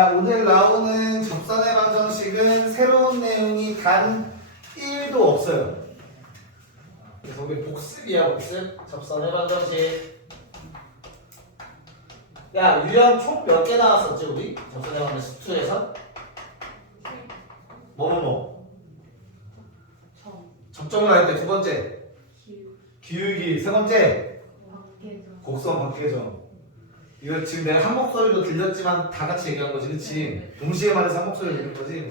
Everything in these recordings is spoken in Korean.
자, 오늘 나오는 접선의 방정식은 새로운 내용이 단 1도 없어요. 그래서 우리 복습이야, 복습. 접선의 방정식. 야, 유형 총 몇 개 나왔었지, 우리? 접선의 방정식 2에서? 뭐뭐뭐? 접점을 할 때 두 번째. 기울기. 세 번째. 곡선 밖에점. 이거 지금 내가 한 목소리로 들렸지만 다 같이 얘기한 거지, 그치? 동시에 말해서 한 목소리로 들린 거지?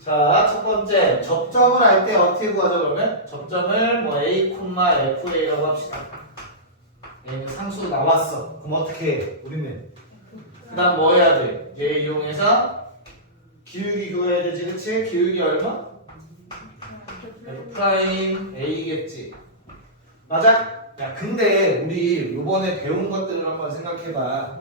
자, 첫 번째. 접점을 할 때 어떻게 구하죠, 그러면? 접점을 뭐 A, FA라고 합시다. 얘는 상수 나왔어. 그럼 어떻게 해? 우리는? 그 다음 뭐 해야 돼? 얘 이용해서 기울기 구해야 되지, 그치? 기울기 얼마? F' A겠지. 맞아? 야, 근데 우리 요번에 배운 것들을 한번 생각해봐.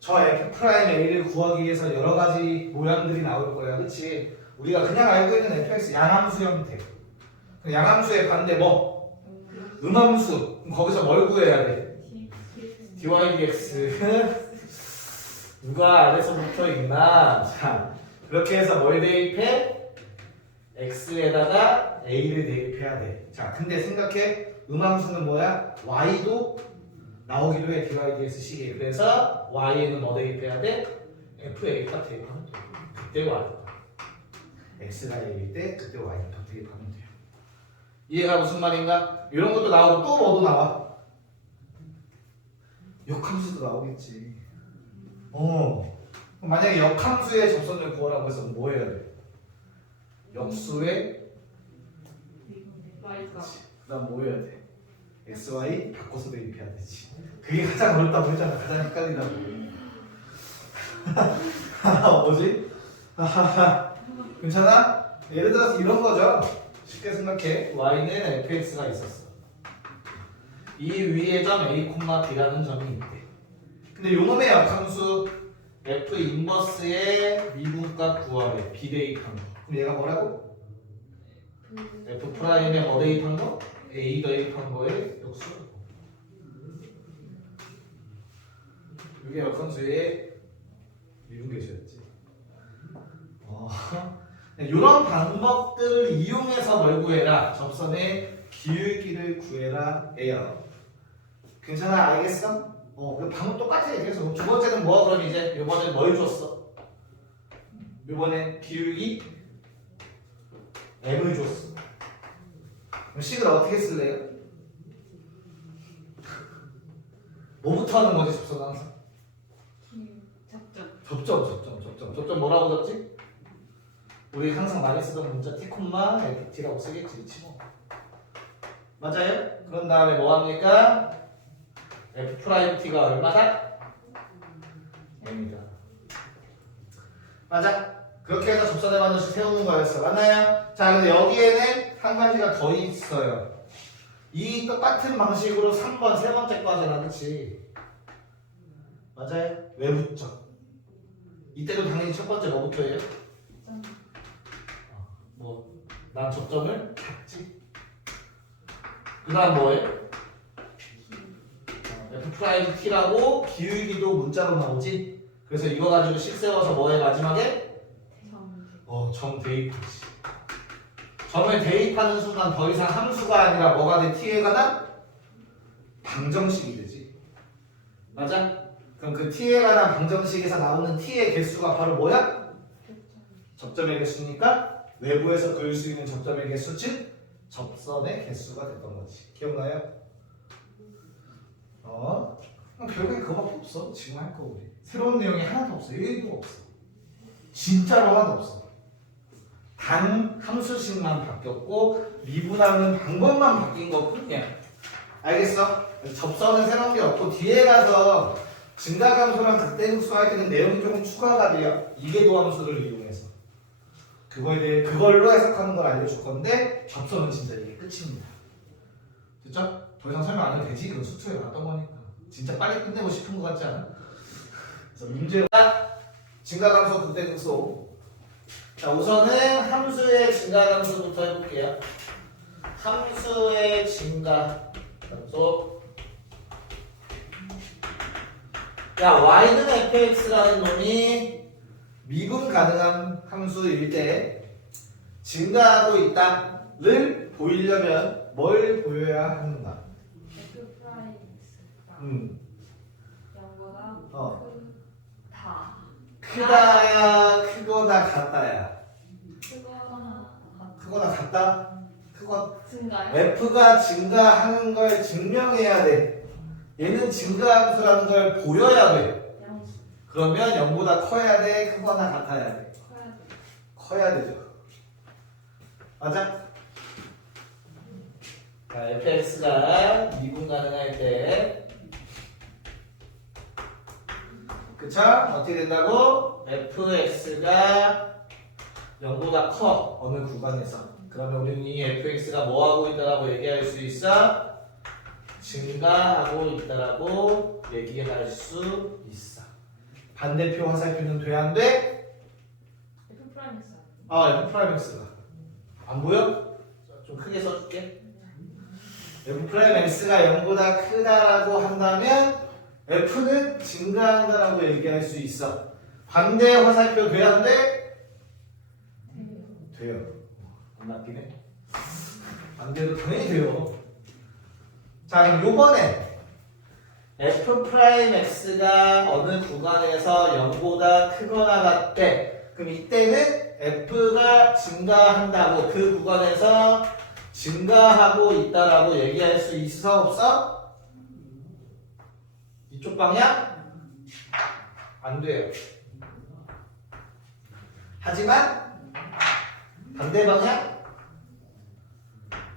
저 F'A를 구하기 위해서 여러 가지 모양들이 나올 거야, 그치? 우리가 그냥 알고 있는 fx 양함수 형태. 양함수의 반대 뭐? 음함수. 그럼 거기서 뭘 구해야 돼? dy dx. 누가 아래서 붙어 있나? 자, 그렇게 해서 뭘 대입해? x에다가 a를 대입해야 돼. 자, 근데 생각해. 음함수는 뭐야? y도 나오기로 해. dy dx 식이. 그래서 y에는 뭐 대입해야 돼? fa가 대입하면 돼. 그때 y. x가 a일 때 그때 y부터 대입하면 돼요. 이해가 무슨 말인가? 이런 것도 나오고 또 뭐도 나와? 역함수도 나오겠지. 만약에 역함수의 접선을 구하라고 해서 뭐 해야 돼? 역수의 그 다음 뭐 해야 돼? xy 바꿔서 대입해야 되지. 그게 가장 어렵다고 했잖아. 가장 헷갈린다고. 뭐지? 괜찮아? 예를 들어서 이런 거죠. 쉽게 생각해. y는 fx가 있었어. 이 위에 점 a, b라는 점이 있대. 근데 요놈의 역함수 f 인버스의 미분값 구하래. b 대입한 거. 그럼 얘가 뭐라고? f 프라임에 뭐 대입한 거? a 대입한 거에 역수. 이게 역함수의 미분계수였지. 이런 방법들을 이용해서 뭘 구해라? 접선의 기울기를 구해라. 에요. 괜찮아? 알겠어? 방금 똑같이 얘기해서 두 번째는 뭐? 그럼 이제 요번에 뭘 줬어? 요번에 기울기 m을 줬어. 그럼 식을 어떻게 쓸래요? 뭐부터 하는 거지, 접선 항상? 접점 뭐라고 줬지? 우리 항상 많이 쓰던 문자 t, ft라고 쓰겠지, 그치 뭐. 맞아요? 그런 다음에 뭐 합니까? f't가 얼마다? m이다. 맞아? 그렇게 해서 접선의 방정식 세우는 거였어. 맞나요? 자, 근데 여기에는 한 가지가 더 있어요. 이 똑같은 방식으로 3번, 세 번째 거 하잖아, 그치? 맞아요? 외부점. 이때도 당연히 첫 번째 뭐부터예요? 난 접점을 잡지. 그 다음 뭐예요? F'T라고 기울기도 문자로 나오지. 그래서 이거 가지고 식 세워서 뭐해 마지막에? 점 대입하지. 점을 대입하는 순간 더 이상 함수가 아니라 뭐가 돼? t에 관한 방정식이 되지. 맞아? 그럼 그 t에 관한 방정식에서 나오는 t의 개수가 바로 뭐야? 접점의 개수니까 외부에서 그을 수 있는 접점의 개수, 즉 접선의 개수가 됐던 거지. 기억나요? 그럼 결국에 그거밖에 없어. 지금 할 거 우리. 새로운 내용이 하나도 없어. 1도 없어. 진짜로 하나도 없어. 단 함수식만 바뀌었고 미분하는 방법만 바뀐 것뿐이야. 알겠어? 접선은 새로운 게 없고 뒤에 가서 증가함수랑 극대函수 할 때는 내용이 조금 추가가 돼요. 이계도함수를 이용해서. 그거에 대해 그걸로 해석하는 걸 알려줄 건데 접선은 진짜 이게 끝입니다. 됐죠? 더 이상 설명 안 해도 되지? 그건 수투에 갔던 거니까. 진짜 빨리 끝내고 싶은 거 같지 않아? 그래서 문제가 증가함수, 극대函수. 자, 우선은 함수의 증가함수부터 해볼게요. 함수의 증가함수. 야, y는 fx라는 놈이 미분 가능한 함수일 때 증가하고 있다를 보이려면 뭘 보여야 하는가? F 프라임 X가 음. 0보다 크다, 크거나 같다야. 크거나 크거나 같다? 증가요? f가 증가하는 걸 증명해야 돼. 얘는 증가함수라는 걸 보여야 돼. 0 그러면 0보다 커야 돼, 크거나 같아야 돼. 커야 돼. 커야 되죠. 맞아? 자, fx가 미분 가능할 때 그쵸? 어떻게 된다고? fx가 0보다 커 어느 구간에서 그러면 우리는 이 fx가 뭐하고 있다라고 얘기할 수 있어? 증가하고 있다라고 얘기할 수 있어. 반대표 화살표는 돼 안 돼? F 프라임 X F 프라임 x가 안 보여? 좀 크게 써줄게. F 프라임 x가 0보다 크다라고 한다면 f는 증가한다라고 얘기할 수 있어. 반대 화살표 돼 안 돼? 돼요. 안 낚이네. 안 돼도 당연히 돼요. 자, 그럼 요번에 f 프라임 x가 어느 구간에서 0보다 크거나 같대. 그럼 이때는 f가 증가한다고 그 구간에서 증가하고 있다라고 얘기할 수 있어 없어? 이쪽 방향? 안 돼요. 하지만 반대 방향?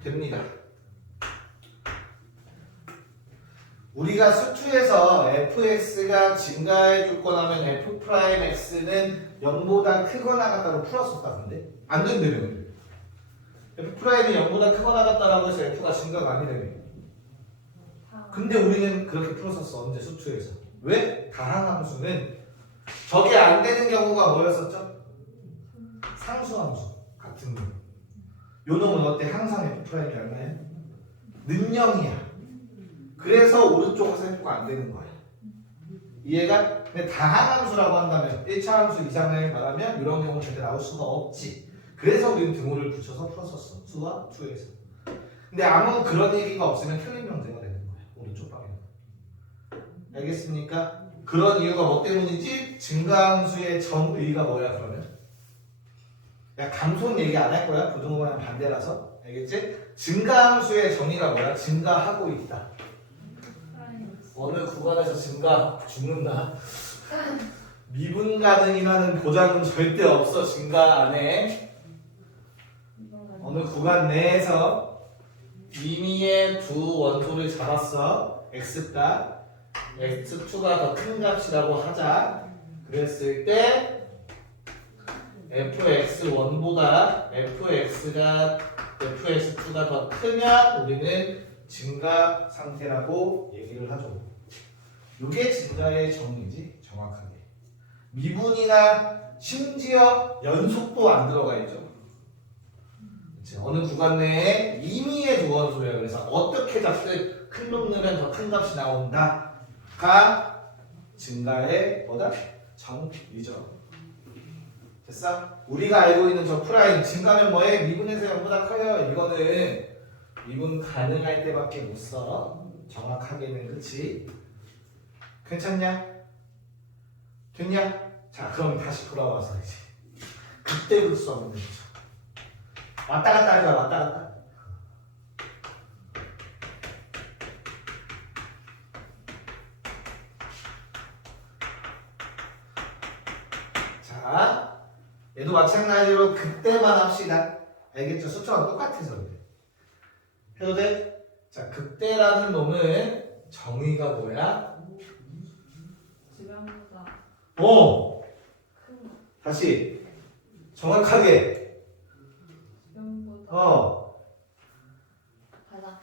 됩니다. 우리가 수투에서 fx가 증가해 줄 거라면 f 프라임 x는 0보다 크거나 같다고 풀었었다. 근데 안 된다며. f 프라임이 0보다 크거나 같다라고 해서 f가 증가가 아니라며. 근데 우리는 그렇게 풀었었어. 언제 수투에서. 왜? 다항함수는 저게 안 되는 경우가 뭐였었죠? 상수함수 같은 놈. 요 놈은 어때? 항상 f 프라임이 얼마야? 는영이야. 그래서 오른쪽 화살표가 안 되는 거야. 이해가? 근데 다항함수라고 한다면 1차 함수 이상을 말하면 이런 경우 절대 나올 수가 없지. 그래서 우리는 등호를 붙여서 풀었었어. 수와 투에서. 근데 아무 그런 얘기가 없으면 틀린 명제가 되는 거야. 오른쪽 방향. 알겠습니까? 그런 이유가 뭐 때문이지? 증가함수의 정의가 뭐야 그러면? 야, 감소는 얘기 안 할 거야. 부등호랑 반대라서. 알겠지? 증가함수의 정의가 뭐야? 증가하고 있다. 어느 구간에서 증가 죽는다. 미분 가능이라는 보장은 절대 없어. 증가 안에 어느 구간 내에서 임의의 두 원소를 잡았어. x값 x2가 더 큰 값이라고 하자. 그랬을 때 fx1보다 fx2가 더 크면 우리는 증가 상태라고 얘기를 하죠. 이게 증가의 정의지. 정확하게 미분이나 심지어 연속도 안 들어가 있죠. 그치? 어느 구간 내에 임의의 두 원소예요. 그래서 어떻게 잡든 큰 놈 넣으면 더 큰 값이 나온다가 증가의 뭐다? 정의죠. 됐어? 우리가 알고 있는 저 프라임 증가면 뭐해? 미분에서 0보다 커요. 이거는 미분 가능할 때밖에 못 써. 정확하게는. 그치? 괜찮냐? 됐냐? 자, 그럼 다시 돌아와서 이제 그때부터 써보면 되죠. 왔다 갔다 하자. 왔다 갔다. 자, 얘도 마찬가지로 그때만 합시다. 알겠죠? 숫자가 똑같아서 그래. 해도 돼? 자, 극대라는 놈은 정의가 뭐야? 주변보다 오! 큰 거. 다시 정확하게 주변보다 가장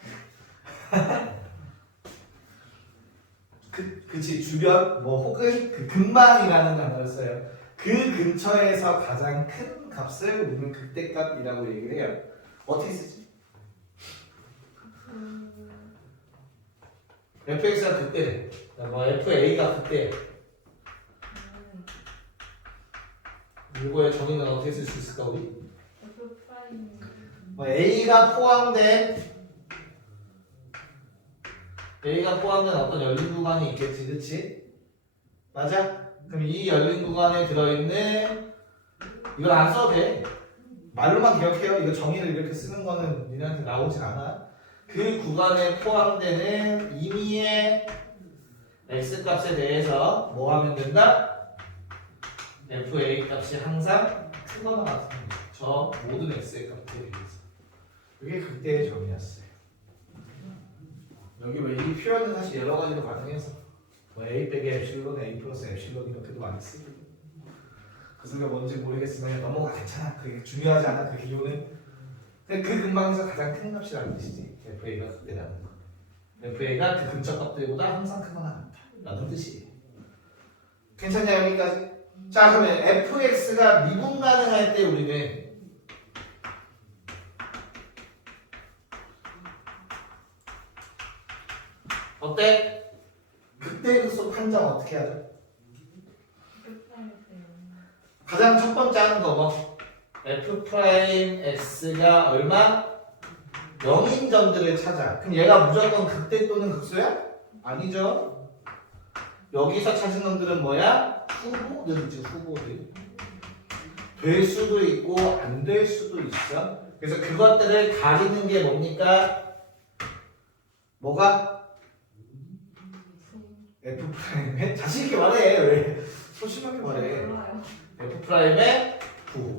그치 주변 뭐 혹은 그 근방이라는 단어를 써요. 그 근처에서 가장 큰 값을 우리는 극대값이라고 얘기를 해요. 어떻게 쓰지? fx가 극대래. 뭐 fa가 극대. 이거의 정의는 어떻게 쓸 수 있을까 우리? F 프라임. A가 포함된 어떤 열린 구간이 있겠지, 그렇지? 맞아? 그럼 이 열린 구간에 들어있는 이건 안 써도 돼. 말로만 기억해요. 이거 정의를 이렇게 쓰는 거는 니네한테 나오진 않아. 그 구간에 포함되는 임의의 x값에 대해서 뭐 하면 된다? fa 값이 항상 크거나 같은 거. 저 모든 x의 값에 대해서. 이게 그때의 정의였어요. 여기 왜 이 표현은 사실 여러 가지로 가능해서 뭐 a 빼기 엡실론, a 플러스 엡실론 이렇게도 많이 쓰거든. 그 소리가 뭔지 모르겠으면 넘어가 괜찮아. 그게 중요하지 않아. 그 기호는. 근데 그 근방에서 가장 큰 값이라는 뜻이지. FA가 그때라는 거. FA가 그 근처 값들보다 항상 크거나 같다. 라는 뜻이에요. 괜찮냐 여기까지? 자 그러면 fx가 미분 가능할 때 우리는 어때? 그때 극소 판정 어떻게 하죠? F 프라임 X예요. 가장 첫 번째 하는 거 뭐? f 프라임 x가 얼마? 0인 점들을 찾아. 그럼 얘가 무조건 극대 또는 극소야? 아니죠. 여기서 찾은 놈들은 뭐야? 후보들이지, 후보들. 될 수도 있고 안 될 수도 있어. 그래서 그것들을 가리는 게 뭡니까? 뭐가? f 프라임의 자신 있게 말해. 왜? 소심하게 말해. 몰라요. f 프라임의 부.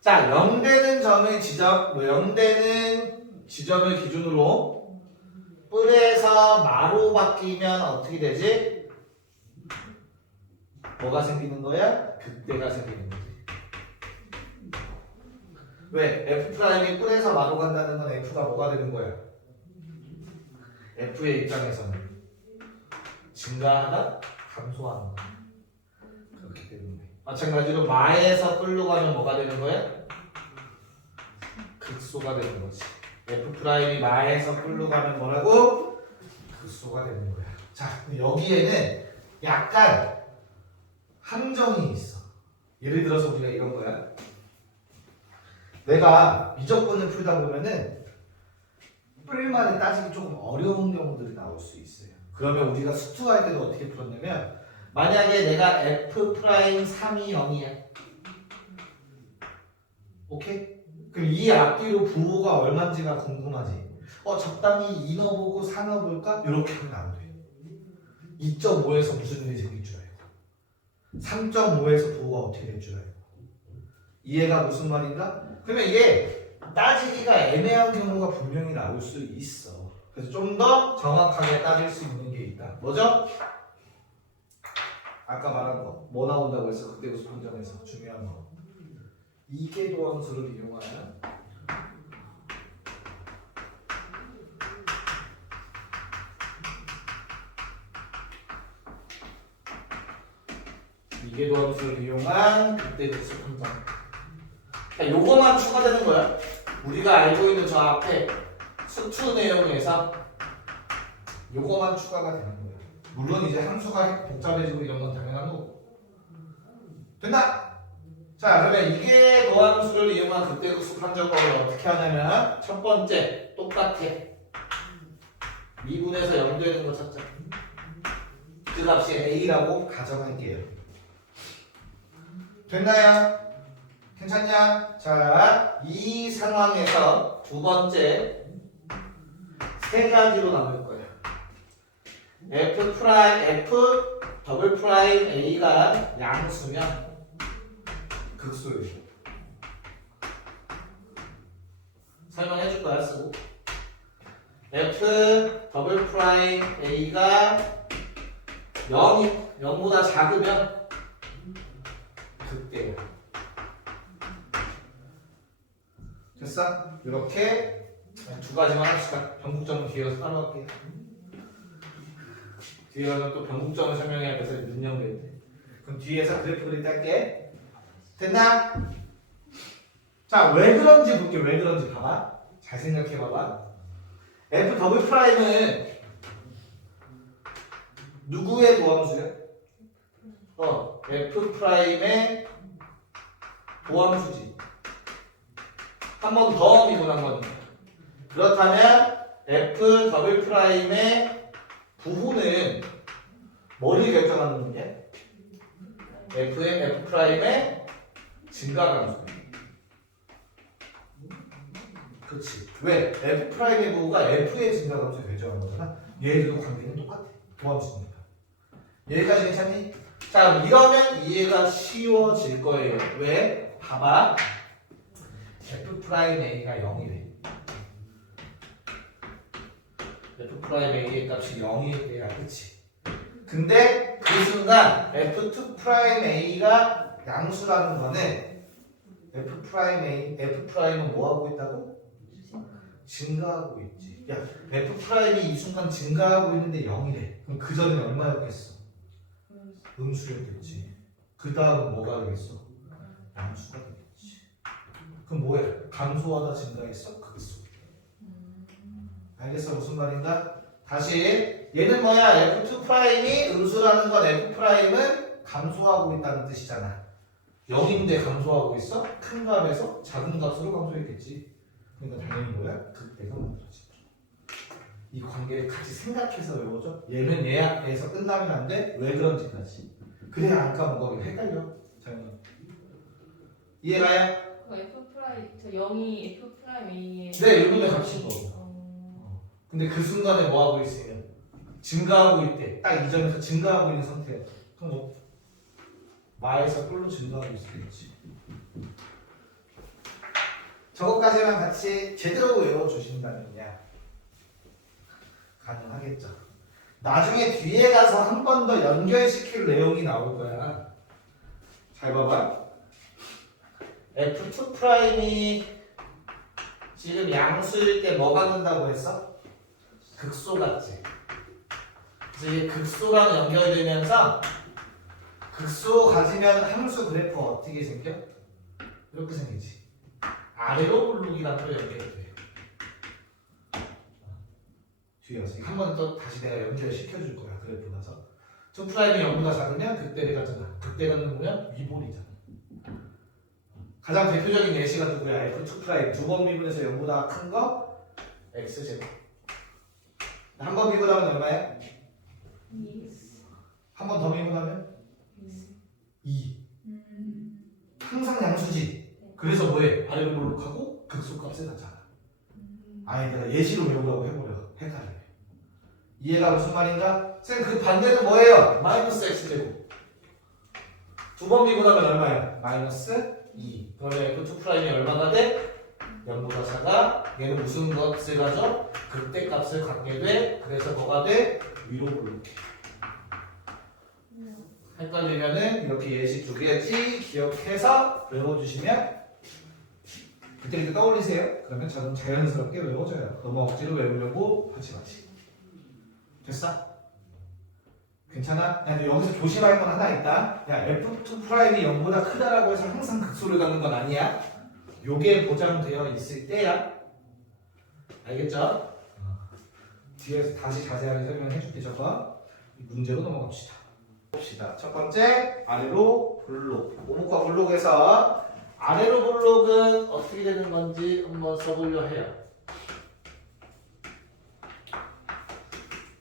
자, 0되는 점의 지점, 0되는 지점을 기준으로 뿔에서 마로 바뀌면 어떻게 되지? 뭐가 생기는 거야? 극대가 생기는 거지. 왜? f 프라임이 뿔에서 마로 간다는 건 f가 뭐가 되는 거야? f의 입장에서는 증가하다, 감소하는 거야. 그렇기 때문에. 마찬가지로 마에서 뿔로 가면 뭐가 되는 거야? 극소가 되는 거지. f 프라임이 마에서 뿔로 가면 뭐라고? 극소가 되는 거야. 자, 여기에는 약간 함정이 있어. 예를 들어서 우리가 이런 거야. 내가 미적분을 풀다 보면은 뿔만을 따지기 조금 어려운 경우들이 나올 수 있어요. 그러면 우리가 수투할 때도 어떻게 풀었냐면 만약에 내가 f 프라임 3이 0이야. 오케이? 그럼 이 앞뒤로 부호가 얼마인지가 궁금하지? 적당히 2 넣어보고 4 넣어볼까? 이렇게 하면 안 돼. 2.5에서 무슨 일이 생길 줄 알고 3.5에서 부호가 어떻게 될 줄 알고 이해가 무슨 말인가? 그러면 이게 따지기가 애매한 경우가 분명히 나올 수 있어. 그래서 좀 더 정확하게 따질 수 있는 게 있다. 뭐죠? 아까 말한 거. 뭐 나온다고 했어? 그때 우수 판정에서 중요한 거. 이계도 함수를 이용하여 이계도 함수를 이용한 그때 우수 판정. 요거만 추가되는 거야. 우리가 알고 있는 저 앞에 수투 내용에서 요거만 추가가 되는 거야. 물론 이제 함수가 복잡해지고 이런 건 당연한 거고. 됐나? 자, 그러면 이게 도함수를 이용한 극대극소 판정법을 어떻게 하냐면 첫 번째 똑같아. 미분에서 0 되는 거 찾자. 그 값이 A라고 가정할게요. 됐나요? 괜찮냐? 자, 이 상황에서 두 번째 세 가지로 나눌 거야. f 프라임, f 더블 프라임 a가 양수면 극소예요. 설명해 줄 거야 쓰고. f 더블 프라임 a가 0보다 작으면 극대예요. 됐어? 이렇게 두 가지만 합시다. 변곡점은 뒤에서 따로 할게요. 뒤에는 또 변곡점을 설명해야 돼서 능력될 때. 그럼 뒤에서 그래프를 딸게. 됐나? 자, 왜 그런지 볼게. 왜 그런지 봐봐. 잘 생각해 봐봐. f 더블 프라임은 누구의 도함수야? F 프라임의 도함수지. 한 번 더 미분한 거니까. 그렇다면 F 더블 프라임의 부호는 뭐를 결정하는 게? F의 F 프라임의 증가함수. 그렇지. 왜? F 프라임의 부호가 F의 증가함수 결정하는 거잖아. 얘들도 관계는 똑같아. 도함수니까. 여기까지 괜찮니? 자, 이러면 이해가 쉬워질 거예요. 왜? 봐봐. F 프라임 A가 0이래. F 프라임 A의 값이 0이 돼야 그치? 근데 그 순간 F2 프라임 A가 양수라는 거는 F 프라임 A, F 프라임은 뭐 하고 있다고? 증가하고 있지. 야, F 프라임이 이 순간 증가하고 있는데 0이래. 그럼 그 전에 얼마였겠어? 음수였겠지. 그 다음 뭐가 되겠어? 양수가 되겠지. 그럼 뭐야? 감소하다 증가했어? 극소. 알겠어? 무슨 말인가? 다시 얘는 뭐야? F2 프라임이 음수라는 건 F 프라임은 감소하고 있다는 뜻이잖아. 0인데 감소하고 있어? 큰 값에서 작은 값으로 감소했겠지. 그러니까 당연히 뭐야? 극대가 만들어진다. 이 관계를 같이 생각해서 외워줘. 얘는 얘에서 끝나면 안 돼. 왜 그런지까지. 그래야 안 까먹어. 헷갈려. 당연히. 이해가요? 그 F 프라임 저 0이 F 프라임 A의 네, 요놈의 값인 거고. 근데 그 순간에 뭐 하고 있으면 증가하고 있대. 딱 이 점에서 증가하고 있는 상태야. 그럼 뭐 마에서 뿔로 증가하고 있겠지. 저것까지만 같이 제대로 외워주신다면야 가능하겠죠. 나중에 뒤에 가서 한 번 더 연결시킬 내용이 나올 거야. 잘 봐봐. F2 프라임이 지금 양수일 때 뭐 갖는다고 했어? 극소 같지. 이제 극소랑 연결되면서 극소 가지면 함수 그래프 어떻게 생겨? 이렇게 생기지. 아래로 블록이랑 또 연결이 돼. 뒤에 와서 한 번 또 다시 내가 연결시켜줄 거야. 그래프 가서 2 프라임이 0보다 작으면 극대를 가잖아. 극대가 누구면 위볼이잖아. 가장 대표적인 예시가 누구야? F2 프라임 두 번 미분해서 0보다 큰 거 x제곱. 한 번 미분하면 얼마야? 2. 한 번 더 미분하면 2. 항상 양수지. 그래서 뭐해? 아래로 볼록하고 극소값에 낮잖아. 아니 내가 예시로 외우라고 해버려. 헷갈려. 이해가 무슨 말인가? 쌤 그 반대는 뭐예요? 마이너스 x제곱. 두 번 미분하면 얼마야? 마이너스 2. 그러면 F2 프라임이 얼마나 돼? 0보다 작아. 얘는 무슨 값을 가져? 극대 값을 갖게 돼. 그래서 뭐가 돼? 위로 볼록해. 헷갈리면은 이렇게 예시 두 개지 기억해서 외워주시면 그때 떠올리세요. 그러면 저는 자연스럽게 외워져요. 너무 억지로 외우려고 하지 마시고. 됐어? 괜찮아? 야, 여기서 조심할 건 하나 있다. 야, F2 프라임이 0보다 크다라고 해서 항상 극소를 갖는 건 아니야. 요게 보장되어 있을 때야. 알겠죠? 뒤에서 다시 자세하게 설명해 줄게. 저거 문제로 넘어갑시다. 봅시다. 첫 번째 아래로 블록. 오목과 블록에서 아래로 블록은 어떻게 되는 건지 한번 써보려 해요.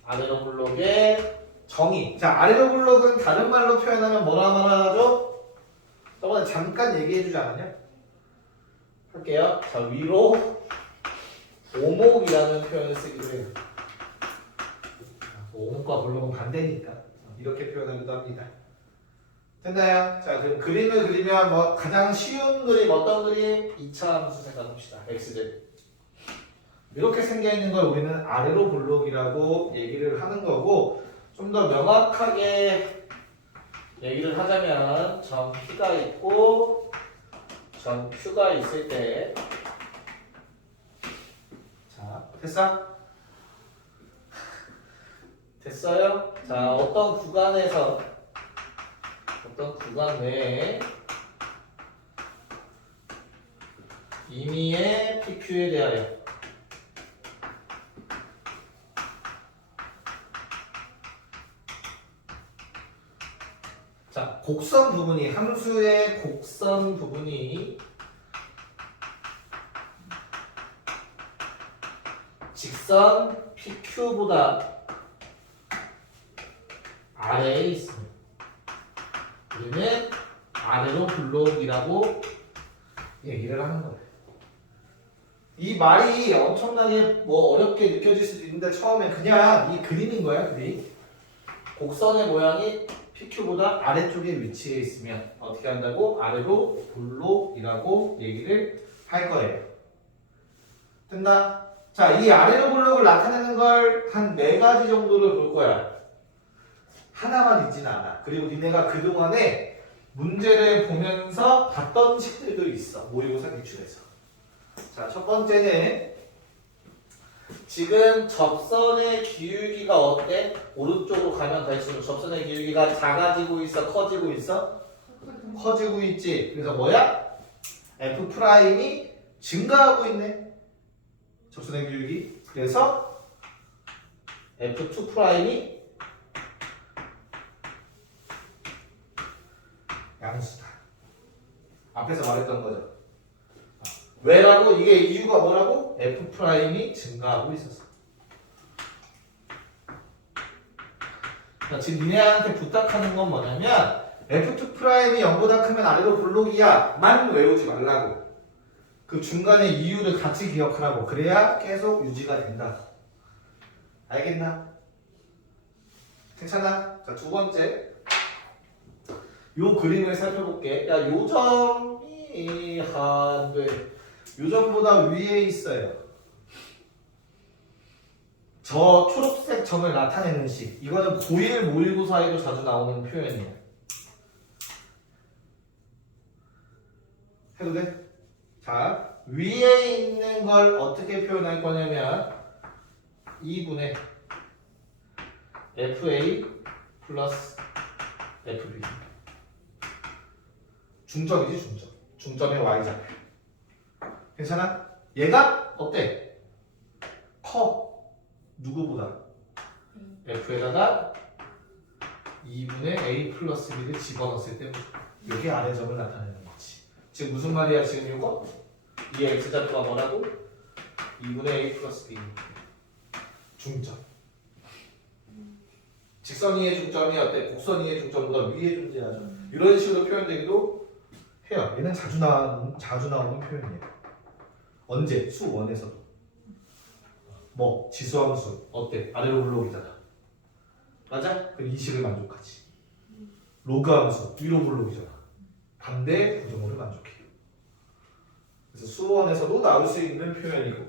아래로 블록의 정의. 자, 아래로 블록은 다른 말로 표현하면 뭐라 말하죠? 저번에 잠깐 얘기해주지 않았냐? 할게요. 자, 위로 오목이라는 표현을 쓰기도 해요. 오목과 블록은 반대니까 이렇게 표현하기도 합니다. 됐나요? 자, 그럼 그림을 그리면 뭐 가장 쉬운 그림 어떤 그림? 2차 함수 생각합시다. x제곱. 이렇게 생겨 있는 걸 우리는 아래로 블록이라고 얘기를 하는 거고, 좀 더 명확하게 얘기를 하자면 점 P가 있고 점 Q가 있을 때, 자, 됐어? 됐어요? 자, 어떤 구간에서 어떤 구간 내에 임의의 PQ에 대하여 자, 곡선 부분이 함수의 곡선 부분이 직선 PQ보다 아래에 있습니다. 우리는 아래로 블록이라고 얘기를 하는 거예요. 이 말이 엄청나게 뭐 어렵게 느껴질 수도 있는데 처음에 그냥 이 그림인 거야, 그림. 곡선의 모양이 PQ보다 아래쪽에 위치해 있으면 어떻게 한다고? 아래로 블록이라고 얘기를 할 거예요. 됐나? 자, 이 아래로 블록을 나타내는 걸 한 4가지 정도를 볼 거야. 하나만 있지는 않아. 그리고 니네가 그동안에 문제를 보면서 봤던 식들도 있어. 모의고사 기출에서. 자, 첫 번째는 지금 접선의 기울기가 어때? 오른쪽으로 가면 갈수록 접선의 기울기가 작아지고 있어? 커지고 있어? 커지고 있지. 그래서 뭐야? F'이 증가하고 있네. 접선의 기울기. 그래서 F2'이 양수다. 앞에서 말했던 거죠. 왜라고? 이게 이유가 뭐라고? F'이 증가하고 있었어. 지금 니네한테 부탁하는 건 뭐냐면 F2'이 0보다 크면 아래로 블록이야 만 외우지 말라고. 그 중간에 이유를 같이 기억하라고. 그래야 계속 유지가 된다. 알겠나? 괜찮아? 자, 두 번째. 요 그림을 살펴볼게. 야, 요점이 요점보다 위에 있어요. 저 초록색 점을 나타내는 식. 이거는 고1 모의고사에도 자주 나오는 표현이에요. 해도 돼? 자, 위에 있는 걸 어떻게 표현할 거냐면 2분의 FA 플러스 FB. 중점이지, 중점. 중점의 Y좌표. 괜찮아? 얘가 어때? 커. 누구보다? F에다가 2분의 A 플러스 B를 집어넣었을 때 이게 아래 점을 나타내는 거지. 지금 무슨 말이야 지금 이거? 이 X좌표가 뭐라고? 2분의 A 플러스 B. 중점. 직선 위의 중점이 어때? 곡선 위의 중점보다 위에 존재하죠. 이런 식으로 표현되기도 해요. 얘는 자주 나오는 표현이에요. 언제? 수 1에서도. 뭐 지수함수 어때? 아래로 블록이잖아. 맞아? 그럼 이 식을 만족하지. 로그함수 위로 블록이잖아. 반대 부정어를 만족해. 그래서 수원에서도 나올 수 있는 표현이고.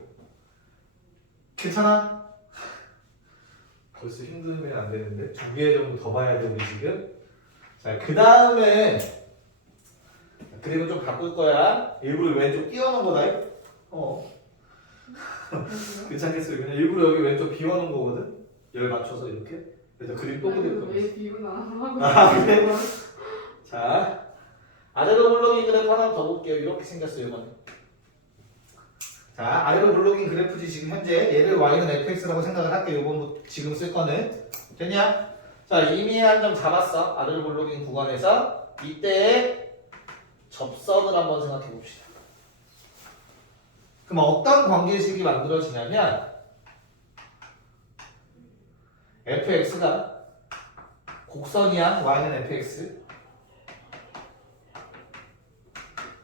괜찮아? 벌써 힘들면 안 되는데 2개 정도 더 봐야 돼 우리 지금. 자, 그 다음에 그림을 좀 바꿀 거야. 일부러 왼쪽 띄워놓은 거다. 괜찮겠어요? 그냥 일부러 여기 왼쪽 비워놓은 거거든. 열 맞춰서 이렇게. 그래서 그림 또 그릴 거야. 왜 비구나. 아, 그래? 자, 아래로 블록인 그래프 하나 더 볼게요. 이렇게 생겼어요, 이번에. 자, 아래로 블록인 그래프지 지금 현재 얘를 y는 fx라고 생각을 할게요. 이번 지금 쓸 거는. 됐냐? 자, 이미 한 점 잡았어. 아래로 블록인 구간에서 이때의 접선을 한번 생각해 봅시다. 그럼 어떤 관계식이 만들어지냐면 fx가 곡선이야. y는 fx.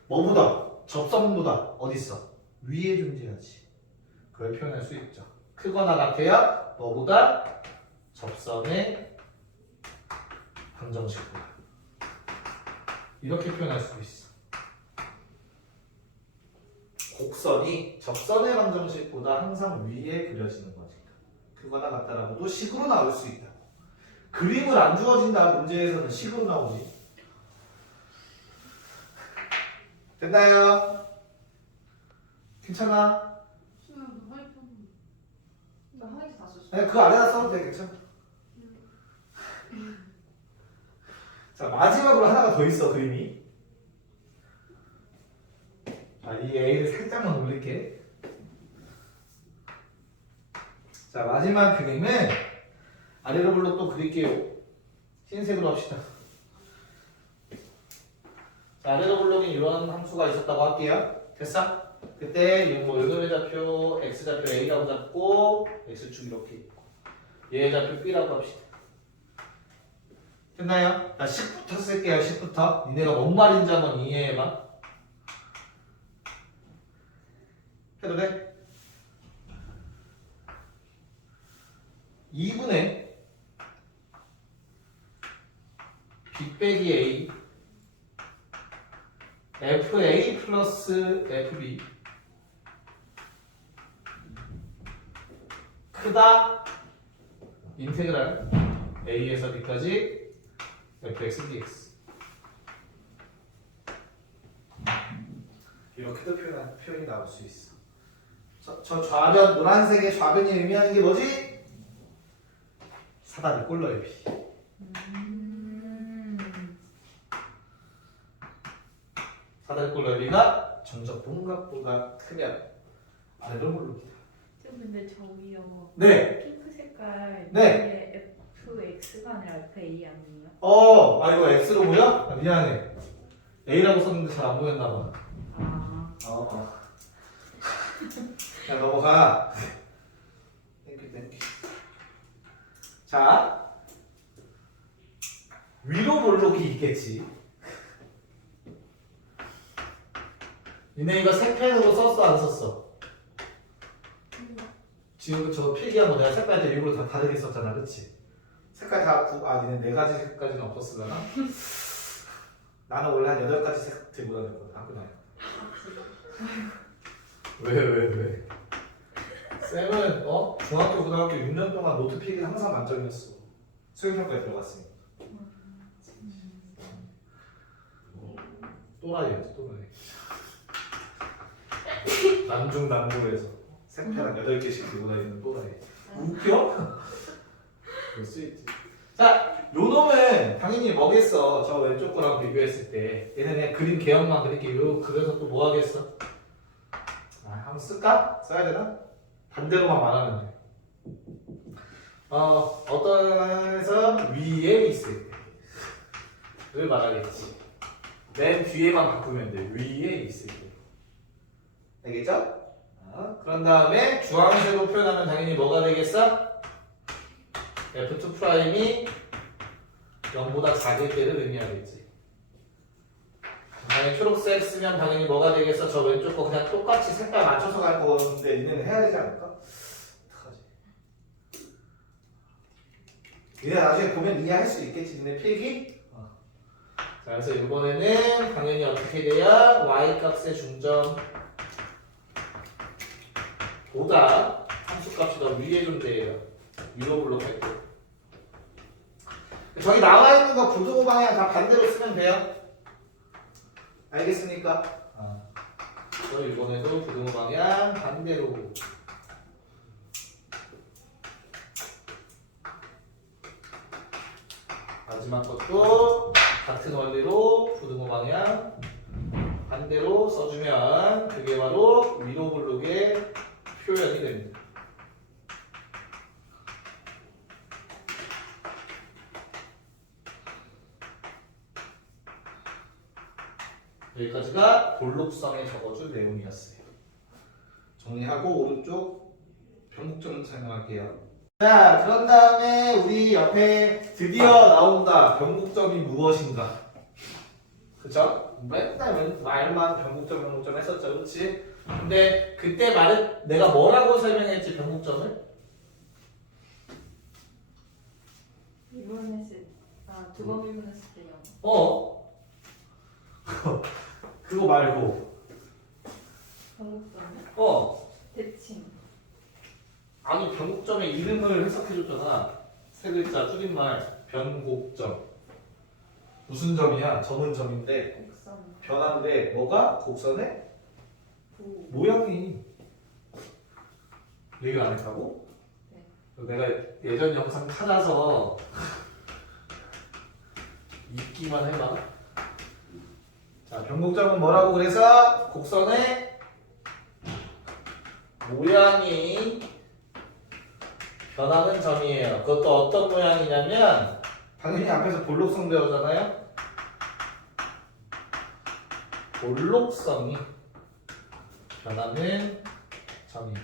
뭐보다? 접선보다 어디 있어? 위에 존재하지. 그걸 표현할 수 있죠. 크거나 같아야 뭐보다? 접선의 방정식보다. 이렇게 표현할 수 있어. 곡선이 접선의 방정식보다 항상 위에 그려지는 거니까. 크거나 같다라고도 식으로 나올 수 있다고. 그림을 안 주어진다. 문제에서는 식으로 나오지. 됐나요? 괜찮아? 나 하나씩 다 썼어. 네, 그 아래다 써도 돼. 괜찮아. 자, 마지막으로 하나가 더 있어, 그림이. 자, 이 A를 살짝만 올릴게. 자, 마지막 그림은 아래로 블록 또 그릴게요. 흰색으로 합시다. 자, 아래로 블록인 이런 함수가 있었다고 할게요. 됐어? 그때 뭐 요놈의 좌표, x 좌표 a라고 잡고 x축 이렇게 있고 얘의 좌표 b라고 합시다. 됐나요? 자, 10부터 쓸게요. 10부터. 니네가 뭔 말인지 한번 이해해봐. 해도 돼? 2분의 b 빼기 a fa 플러스 fb 크다 인테그랄 a에서 b까지 fx dx 이렇게도 표현이 나올 수 있어. 저 좌변 노란색의 좌변이 의미하는 게 뭐지? 사다리 꼴러의 비. 사다리 꼴러의 비가 정적 동각보다 크면 아래로 모릅니다. 좀 근데 저기요. 네. 핑크 색깔 네. 위에 FX가 아니라 FA 아니에요? 아 이거 X로 보여? 아, 미안해. A라고 썼는데 잘 안 보였나 봐. 자, 넘어가. 땡큐. 자, 위로 볼록이 있겠지. 니네 이거 색펜으로 썼어, 안 썼어? 지금 저 필기한 거 내가 색깔 때 일부러 다 다르게 썼잖아, 그치? 색깔 니네 4가지 색까지는 없었으려나? 나는 원래 한 8가지 색 들고 다녔거든, 학교 다닐 때. 왜? 쌤은 중학교, 고등학교 6년 동안 노트 필기는 항상 만점이었어. 수행평가에 들어갔으니까. 또라이였지, 또라이. 남중남고에서 색펜 8개씩 들고 다니는 또라이. 웃겨? 그럴 수 있지. 자, 요 놈은 당연히 뭐겠어. 저 왼쪽 거랑 비교했을 때. 얘는 그냥 그림 개형만 그릴게요. 그래서 또 뭐 하겠어? 한번 쓸까? 써야 되나? 반대로만 말하면 돼. 어떤 에서 위에 있을 때를 말하겠지. 맨 뒤에만 바꾸면 돼. 위에 있을 때. 알겠죠? 그런 다음에 주황색으로 표현하면 당연히 뭐가 되겠어? F2'이 0보다 작을 때를 의미하겠지. 당연히 초록색 쓰면 당연히 뭐가 되겠어? 저 왼쪽 거 그냥 똑같이 색깔 맞춰서 갈 거는데 니네는 해야 되지 않을까? 어떡하지? 니네 나중에 보면 이해할 수 있겠지. 니네 필기? 자, 그래서 이번에는 당연히 어떻게 돼야 y값의 중점 보다 함수값이 더 위에 좀 돼요. 위로 블록할 때. 저기 나와 있는 거 부등호 방향 다 반대로 쓰면 돼요. 알겠습니까? 그래서 이번에도 부등호 방향 반대로. 마지막 것도 같은 원리로 부등호 방향 반대로 써주면 그게 바로 위로 블록의 표현이 됩니다. 여기까지가 볼록성에 적어줄 내용이었어요. 정리하고 오른쪽 변곡점 설명할게요. 자, 그런 다음에 우리 옆에 드디어 나온다. 변곡점이 무엇인가? 그쵸? 맨날 말만 변곡점 했었죠, 그렇지? 근데 그때 내가 뭐라고 설명했지 변곡점을? 미분했을 두 번 미분했을 때 0. 그거 말고. 변곡점이요? 대칭. 아니 변곡점의 이름을 해석해줬잖아. 세 글자 줄임말 변곡점. 무슨 점이야? 점은 점인데 곡선. 변한데 뭐가? 곡선의 부. 모양이. 얘기를 안 했다고? 네. 내가 예전 영상 찾아서 읽기만 해봐. 자, 변곡점은 뭐라고 그래서? 곡선의 모양이 변하는 점이에요. 그것도 어떤 모양이냐면 당연히 앞에서 볼록성 배우잖아요. 볼록성이 변하는 점이.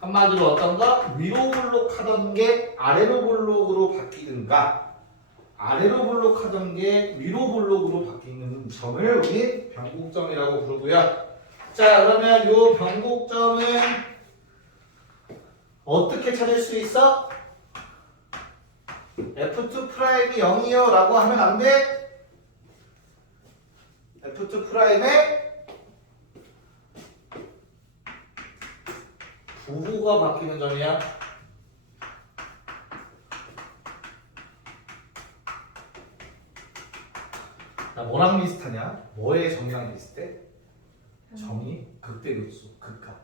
한마디로 어떤가? 위로 볼록하던 게 아래로 볼록으로 바뀌든가 아래로 볼록하던 게 위로 볼록으로 바뀌는 점을 우리 변곡점이라고 부르고요. 자, 그러면 이 변곡점은 어떻게 찾을 수 있어? F2 프라임이 0이요 라고 하면 안 돼. F2 프라임의 부호가 바뀌는 점이야. 나 뭐랑 비슷하냐? 뭐의 정의랑 비슷해? 정의, 극대극소, 극값.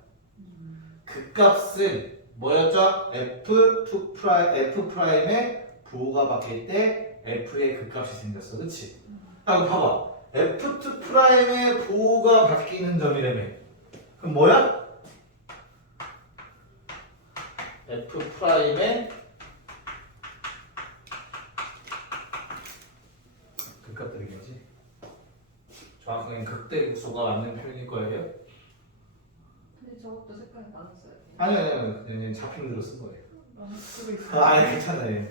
극값은 뭐였죠? F2 프라임, F 프라임의 부호가 바뀔 때 F의 극값이 생겼어, 그렇지? 그럼 봐봐, F2 프라임의 부호가 바뀌는 점이라며. 그럼 뭐야? F 프라임의 극값 들이겠지? 정확하게 극대극소가 맞는 표현일 거예요. 근데 저것도 색깔이 많았어요. 아니요, 잡힘 들어 쓴 거예요. 쓰고 있어요. 아니 괜찮아요.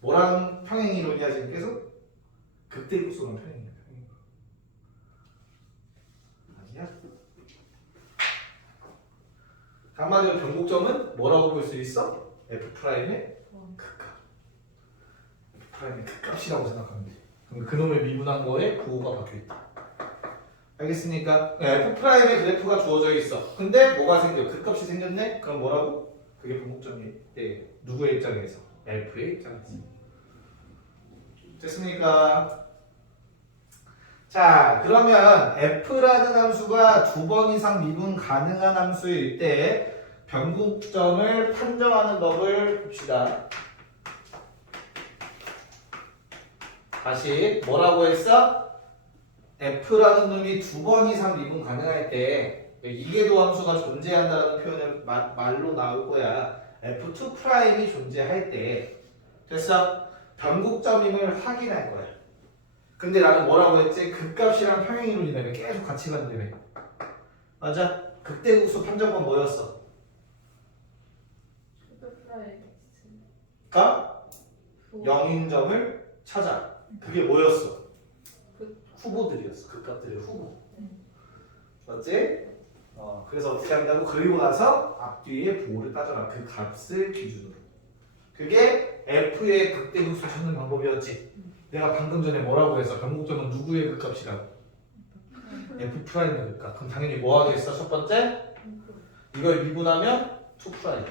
뭐랑 평행 이론이야 지금 계속? 극대극소랑 평행이야. 아니야? 한마디로 변곡점은 뭐라고 볼 수 있어? F 프라임의 극값. F 프라임의 극값이라고 생각하면 돼. 그럼 그놈을 미분한 거에 부호가 바뀌어 있다. 알겠습니까? F 프라임의 그래프가 주어져 있어. 근데 뭐가 생겨? 극값이 생겼네? 그럼 뭐라고? 그게 변곡점이 예. 누구의 입장에서? F의 입장에서. 됐습니까? 자, 그러면 F라는 함수가 2번 이상 미분 가능한 함수일 때 변곡점을 판정하는 법을 봅시다. 다시 뭐라고 했어? F라는 놈이 2번 이상 미분 가능할 때 이계도 함수가 존재한다는 표현을 말로 나올 거야. F2 프라임이 존재할 때 됐어? 변곡점임을 확인할 거야. 근데 나는 뭐라고 했지? 극값이랑 평행이론이라며 계속 같이 간다며. 맞아? 극대극소 판정법 뭐였어? 가 0인 점을 찾아. 그게 뭐였어? 후보들이었어. 극값들의 후보. 맞지? 그래서 어떻게 한다고? 그리고 나서 앞뒤의 부호를 따져라. 그 값을 기준으로. 그게 F의 극대극소 찾는 방법이었지. 내가 방금 전에 뭐라고 했어? 변곡점은 누구의 극값이라고? F 프라임의 극값. 그럼 당연히 뭐 하겠어? 첫 번째? 이걸 미분하면 2 프라임.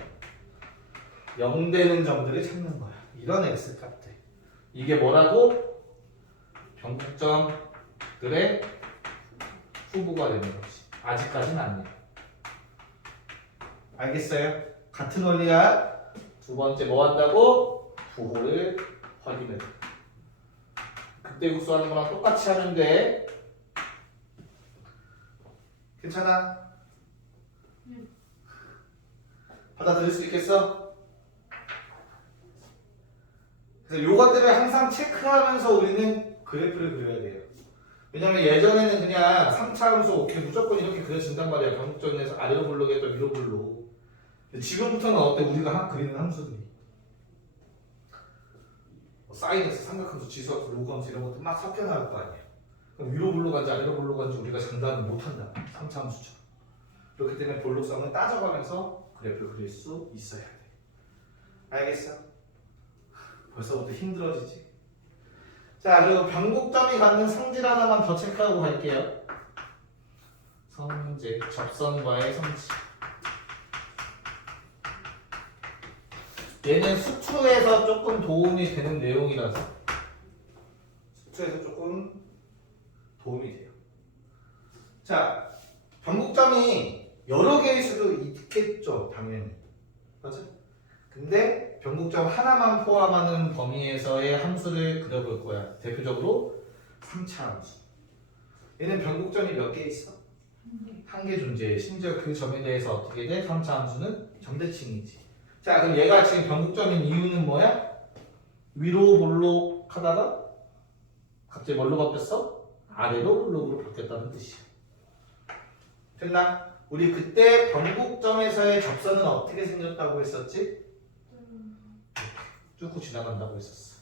0 되는 점들을 찾는 거야. 이런 X 값들. 이게 뭐라고? 변곡점들의 후보가 되는 거지. 아직까지는 아니야. 알겠어요? 같은 원리야. 두 번째 뭐 한다고? 부호를 확인해. 극대극소 하는 거랑 똑같이 하면 돼. 괜찮아? 받아들일 수 있겠어? 그래서 요것들을 항상 체크하면서 우리는 그래프를 그려야 돼요. 왜냐면 예전에는 그냥 3차 함수 오케이 무조건 이렇게 그려진단 말이야. 변곡점에서 아래로 볼록에서 위로 볼록. 지금부터는 어때? 우리가 그리는 함수들이 사인에서 삼각함수, 지수함수, 로그함수 이런 것들 막 섞여 나올 거 아니야. 그럼 위로 볼록한지 아래로 볼록한지 우리가 장담을 못한다. 3차 함수처럼. 그렇기 때문에 볼록성을 따져가면서 그래프를 그릴 수 있어야 돼. 알겠어? 벌써부터 힘들어지지? 자, 그리고 변곡점이 갖는 성질 하나만 더 체크하고 갈게요. 성질, 접선과의 성질. 얘는 수투에서 조금 도움이 되는 내용이라서 수투에서 조금 도움이 돼요. 자, 변곡점이 여러 개일 수도 있겠죠, 당연히. 맞아? 근데 변곡점 하나만 포함하는 범위에서의 함수를 그려볼 거야. 대표적으로 3차 함수. 얘는 변곡점이 몇 개 있어? 한 개 존재해. 심지어 그 점에 대해서 어떻게 돼? 3차 함수는 점대칭이지. 자, 그럼 얘가 지금 변곡점인 이유는 뭐야? 위로 볼록 하다가 갑자기 뭘로 바뀌었어? 아래로 블록으로 바뀌었다는 뜻이야. 됐나? 우리 그때 변곡점에서의 접선은 어떻게 생겼다고 했었지? 뚫고 지나간다고 했었어.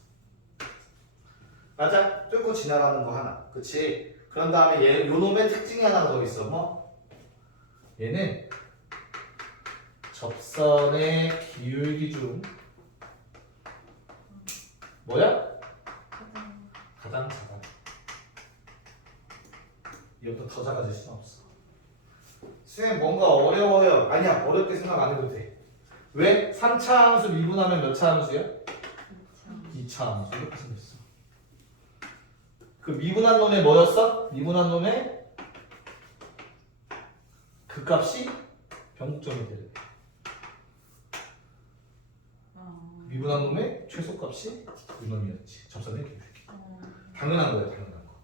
맞아? 뚫고 지나가는 거 하나. 그치? 그런 다음에 얘, 요 놈의 특징이 하나 더 있어. 뭐? 얘는 접선의 기울기 중 뭐야? 가장 작아. 이것도 더 작아질 수는 없어. 쌤 뭔가 어려워요. 아니야, 어렵게 생각 안 해도 돼. 왜? 3차 함수 미분하면 몇 차 함수야? 2차 함수. 이렇게 생겼어. 그 미분한 놈의 뭐였어? 미분한 놈의 그 값이 변곡점이 되래. 미분한 놈의 최소값이 이 놈이었지. 접선의 기울기. 당연한 거야, 당연한 거.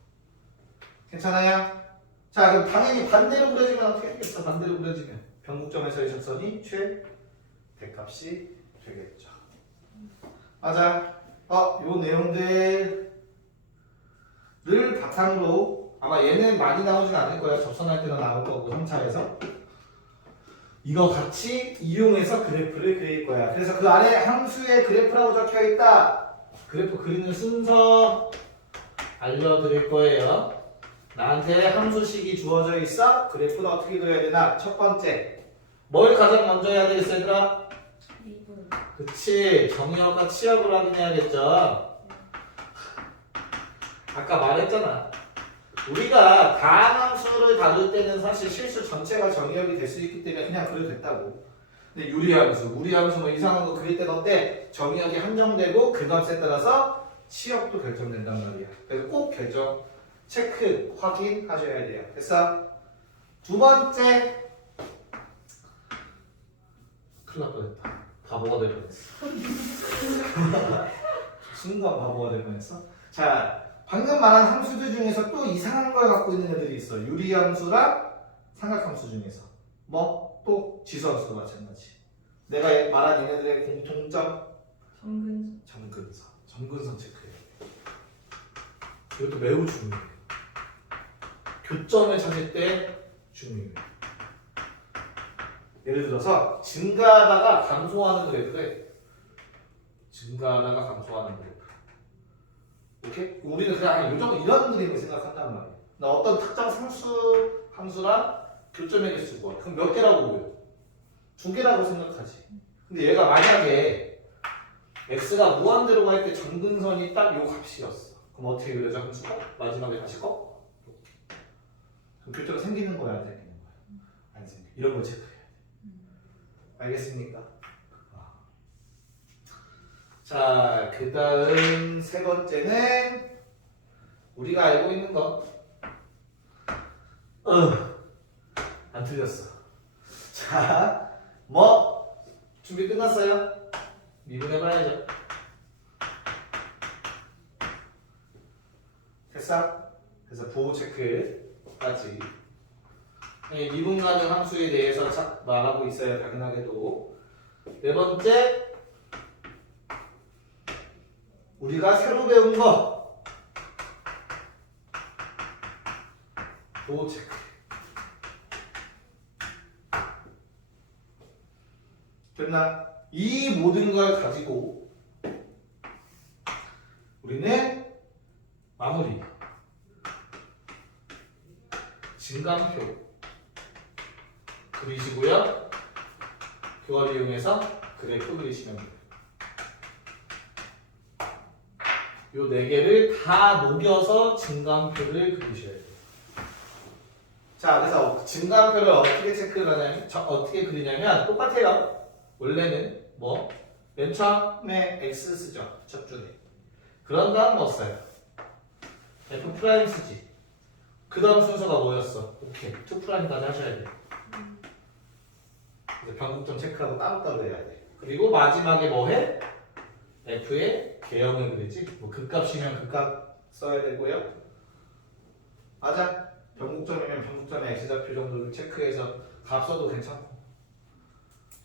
괜찮아요? 자, 그럼 당연히 반대로 그려지면 어떻게 되겠어? 반대로 그려지면 변곡점에서의 접선이 최대값이 되겠죠. 맞아. 요 내용들을 바탕으로 아마 얘는 많이 나오진 않을 거야. 접선할 때는 나올 거고 3차에서 이거 같이 이용해서 그래프를 그릴 거야. 그래서 그 아래 함수에 그래프라고 적혀 있다. 그래프 그리는 순서 알려드릴 거예요. 나한테 함수식이 주어져 있어? 그래프는 어떻게 그려야 되나? 첫 번째, 뭘 가장 먼저 해야 되겠어, 얘들아? 미분. 그치, 정의역과 치역을 확인해야겠죠. 아까 말했잖아. 우리가 다항함수를 다룰 때는 사실 실수 전체가 정의역이 될 수 있기 때문에 그냥 그려도 됐다고. 근데 유리함수, 무리함수 뭐 이상한 거 그릴 때는 어때? 정의역이 한정되고 그 값에 따라서 치역도 결정된단 말이야. 그래서 꼭 결정, 체크, 확인하셔야 돼요. 됐어? 두 번째, 큰일 날 뻔했다. 바보가 될 뻔했어. 순간 바보가 될 뻔했어. 자, 방금 말한 함수들 중에서 또 이상한 걸 갖고 있는 애들이 있어. 유리함수랑 삼각함수 중에서. 뭐? 또 지수함수도 마찬가지. 내가 말한 얘네들의 공통점? 점근선. 점근선 체크해. 이것도 매우 중요해. 교점을 찾을 때 중요해. 예를 들어서 증가하다가 감소하는 그래프래. 증가하다가 감소하는 그래프. 오케이? 우리는 그냥 요즘 이런 그림을 생각한단 말이야. 나 어떤 특정 상수 함수랑 교점의 개수 구하. 그럼 몇 개라고 보여? 2개라고 생각하지. 근데 얘가 만약에 x가 무한대로 갈 때 점근선이 딱 요 값이었어. 그럼 어떻게 그려져? 함수가? 마지막에 다시 꺾어? 이렇게. 그럼 교점이 생기는 거야, 안 생기는 거야? 안 생겨. 이런 걸 체크해야 돼. 알겠습니까? 자, 그 다음 세 번째는 우리가 알고 있는 거. 안 틀렸어. 자, 뭐 준비 끝났어요? 미분해봐야죠. 됐어? 그래서 부호 체크까지. 미분 가능 함수에 대해서 말하고 있어요. 당연하게도. 네 번째, 우리가 새로 배운 거 부호 체크. 됐나? 이 모든 걸 가지고 우리는 마무리 증감표 그리시고요. 그걸 이용해서 그래프 그리시면 돼요. 요 4개를 다 녹여서 증감표를 그리셔야 돼요. 자, 그래서 증감표를 어떻게 체크를 하냐면, 어떻게 그리냐면 똑같아요. 원래는 뭐? 맨 처음에 x 쓰죠. 첫 줄에. 그런 다음 뭐 써요? f 프라임 쓰지. 그 다음 순서가 뭐였어? 오케이. 2 프라임까지 하셔야 돼. 그래서 변곡점 체크하고 따로따로 해야 돼. 그리고 마지막에 뭐 해? f의 개형을 그리지. 뭐 극값이면 극값 써야 되고요. 맞아. 변곡점이면 변곡점의 x좌표 정도를 체크해서 값 써도 괜찮고.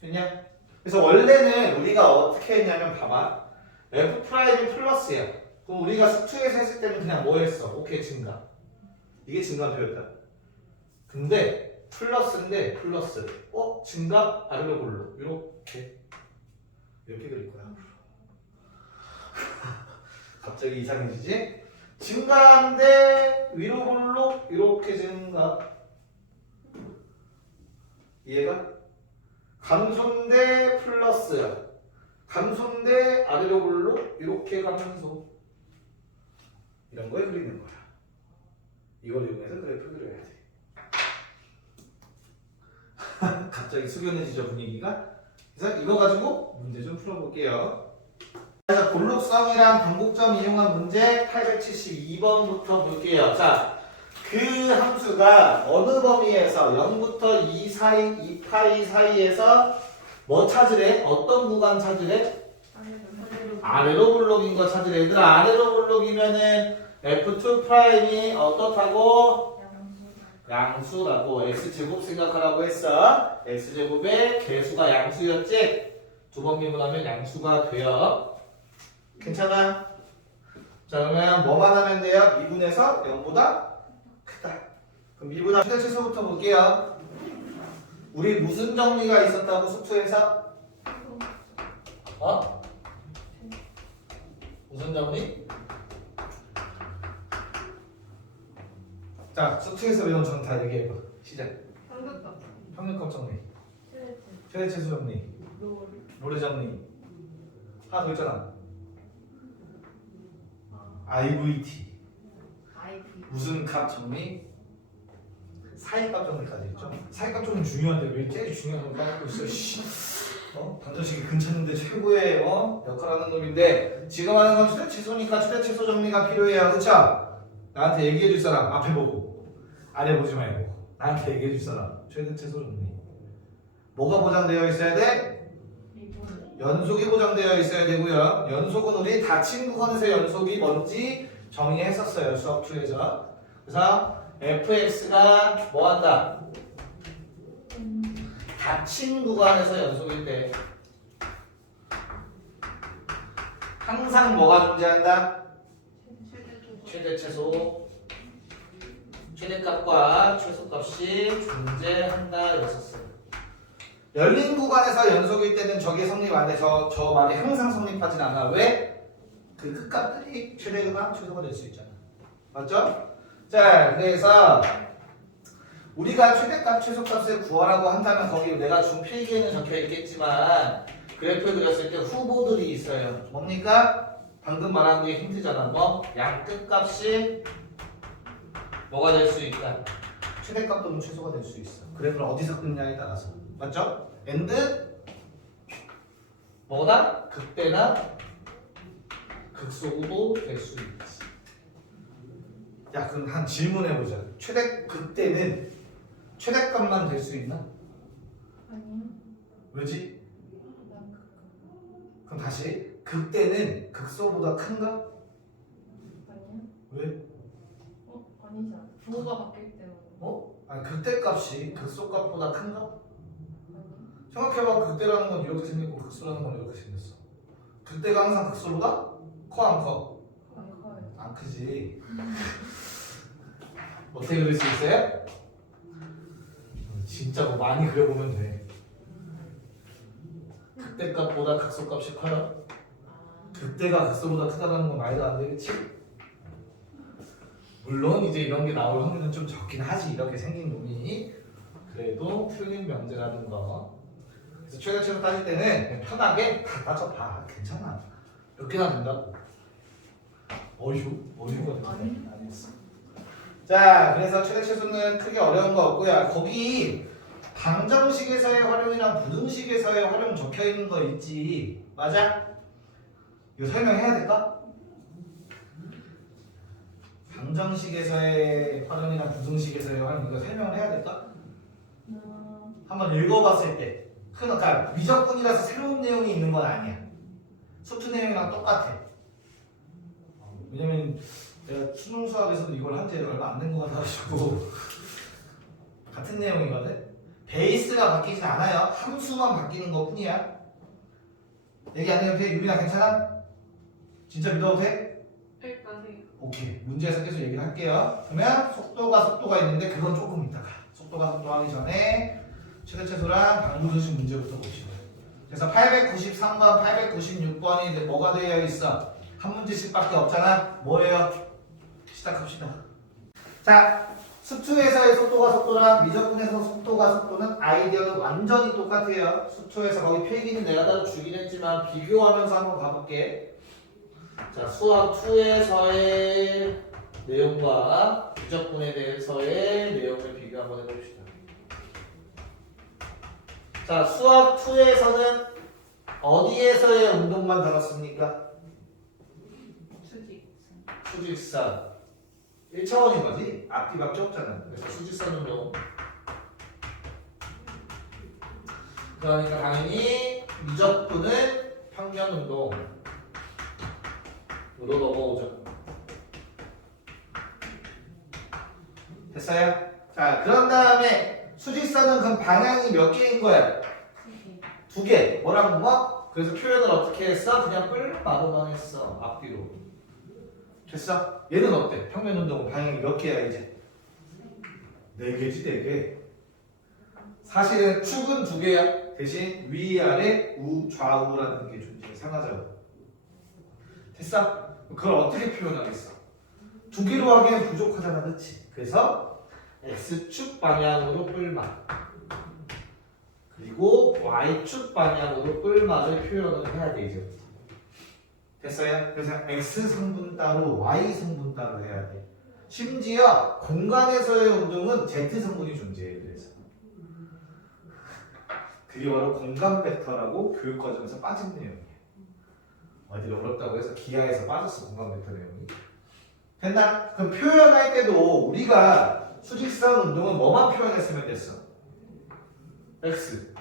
됐냐? 그래서 원래는 우리가 어떻게 했냐면 봐봐. f 프라임이 플러스야. 그럼 우리가 수투에서 했을 때는 그냥 뭐 했어? 오케이 증가. 이게 증가표였다. 근데 플러스인데 플러스. 증가 아래로 골로 이렇게 그릴 거야. 갑자기 이상해지지? 증가인데 위로 골로 이렇게 증가. 이해가? 감소인데 플러스야. 감소인데 아래로 골로 이렇게 감소. 이런 걸 그리는 거야. 이걸 이용해서 그래프 그려야 돼. 갑자기 숙연해지죠 분위기가? 그래서 이거 가지고 문제 좀 풀어볼게요. 그래서 볼록성이랑 반복점 이용한 문제 872번부터 볼게요. 자, 그 함수가 어느 범위에서 0부터 2 사이, 2파이 사이에서 뭐 찾으래? 어떤 구간 찾으래? 아래로 볼록인 거 찾으래. 얘들아, 아래로 볼록이면은 F2'이 어떻다고? 양수라고. X제곱 생각하라고 했어. X제곱의 개수가 양수였지? 두 번 미분하면 양수가 돼요. 괜찮아? 자, 그러면 뭐만 하면 돼요? 미분해서 0보다 크다. 그럼 미분하면 최대 최소부터 볼게요. 우리 무슨 정리가 있었다고 수투에서? 무슨 정리? 자, 수투에서 외운 정리 다 얘기해봐. 시작. 평균값 정리. 최대 최소 정리. 롤의 정리. 하나 더 있잖아. IVT. 무슨 값 정리? 사이값 정리까지 있죠. 사이값 정리 중요한데 왜 제일 중요한 걸 까먹고 있어? 씨. 반전식이 근처인데 최고의 역할하는 놈인데 지금 하는 건 최대 최소니까 최대 최소 정리가 필요해요. 그쵸? 나한테 얘기해 줄 사람 앞에 보고 아래 보지 말고 나한테 얘기해 줄 사람 최대 최소 정리. 뭐가 보장되어 있어야 돼? 연속이 보장되어 있어야 되고요. 연속은 우리 닫힌 구간에서 연속이 뭔지 정의했었어요. 수학 2에서. 그래서 fx가 뭐한다? 닫힌 구간에서 연속일 때 항상 뭐가 존재한다? 최대 최소. 최대값과 최소값이 존재한다 였었어요. 열린 구간에서 연속일 때는 저게 성립 안 해서 저 말이 항상 성립하진 않아. 왜? 그 끝값들이 최대가 최소가 될 수 있잖아. 맞죠? 자, 그래서 우리가 최대값 최소값을 구하라고 한다면 거기 내가 준 필기에는 적혀 있겠지만 그래프 그렸을 때 후보들이 있어요. 뭡니까? 방금 말한 게 힌트잖아. 뭐? 양 끝값이 뭐가 될 수 있다. 최대값 또는 최소가 될 수 있어. 그래프를 어디서 끊냐에 따라서. 맞죠? and 뭐다? 극대나 극소도 될 수 있지. 야, 그럼 한 질문해보자. 최대 극대는 최대값만 될 수 있나? 아니요. 왜지? 그럼 다시 극대는 극소보다 큰가? 아니요. 왜? 아니지 않아. 부호가 바뀔 때문에. 아니 극대값이 극소값보다 큰가? 아니요. 생각해봐. 극대라는 건 이렇게 생겼고 극소라는 건 이렇게 생겼어. 극대가 항상 극소보다 커 안 커? 안 커요. 안 크지. 어떻게 그릴 수 있어요? 진짜 뭐 많이 그려보면 돼. 극대값보다 극소값이 커요? 극대가 극소보다 크다는 건 말도 안 되겠지? 물론 이제 이런 게 나올 확률은 좀 적긴 하지. 이렇게 생긴 놈이 그래도 틀린 명제라는 거. 그래서 최대 최소 따질 때는 그냥 편하게 다 따져봐. 괜찮아. 몇 개나 된다고. 어휴 같은데. 아니었어. 자, 그래서 최대 최소는 크게 어려운 거 없고요. 거기 방정식에서의 활용이랑 부등식에서의 활용 적혀 있는 거 있지. 맞아? 이거 설명해야 될까? 방정식에서의 활용이랑 부등식에서의 활용 이거 설명을 해야 될까? 한번 읽어봤을 때 그러니까 미적분이라서 새로운 내용이 있는 건 아니야. 수투 내용이랑 똑같아. 왜냐면 내가 수능 수학에서도 이걸 한 지 얼마 안 된 것 같아가지고 같은 내용이거든. 베이스가 바뀌진 않아요. 함수만 바뀌는 것 뿐이야. 얘기 안 해도 돼? 유빈아 괜찮아? 진짜 믿어도 돼? 네. 나중에. 오케이. 문제에서 계속 얘기를 할게요. 그러면 속도가 있는데 그건 조금 이따가. 속도 하기 전에 최대최소랑 방부수식 문제부터 보시고요. 그래서 893번, 896번이 이제 뭐가 되어 있어? 한 문제씩밖에 없잖아. 뭐예요? 시작합시다. 자, 수투에서의 속도랑 미적분에서 속도는 아이디어는 완전히 똑같아요. 수투에서 거기 필기는 내가 따로 주긴 했지만 비교하면서 한번 가볼게. 자, 수학 2에서의 내용과 미적분에 대해서의 내용을 비교 한번 해봅시다. 자, 수학 2에서는 어디에서의 운동만 다뤘습니까? 수직선. 1차원인 거지? 앞뒤밖에 없잖아. 그래서 수직선 운동. 그러니까 당연히 미적분은 평면 운동으로 넘어오죠. 됐어요? 자, 그런 다음에 수직선은 그럼 방향이 몇 개인 거야? 두 개. 뭐라고 뭐? 그래서 표현을 어떻게 했어? 그냥 뿔마로만 했어. 앞뒤로. 됐어? 얘는 어때? 평면 운동은 방향이 몇 개야 이제? 네 개지, 네 개. 사실은 축은 두 개야. 대신 위아래 우좌우라는 게 존재해. 상하좌우. 됐어? 그걸 어떻게 표현하겠어? 두 개로 하기엔 부족하잖아, 그렇지? 그래서 X축 방향으로 뿔마 그리고 Y축 방향으로 뿔마를 표현을 해야 돼 이제부터. 됐어요? 그래서 X 성분 따로 Y 성분 따로 해야 돼. 심지어 공간에서의 운동은 Z 성분이 존재해요. 그래서 그게 바로 공간 벡터라고 교육과정에서 빠진 내용이에요. 어디 어렵다고 해서 기하에서 빠졌어, 공간 벡터 내용이. 됐나? 그럼 표현할 때도 우리가 수직선 운동은 뭐만 표현했으면 됐어? X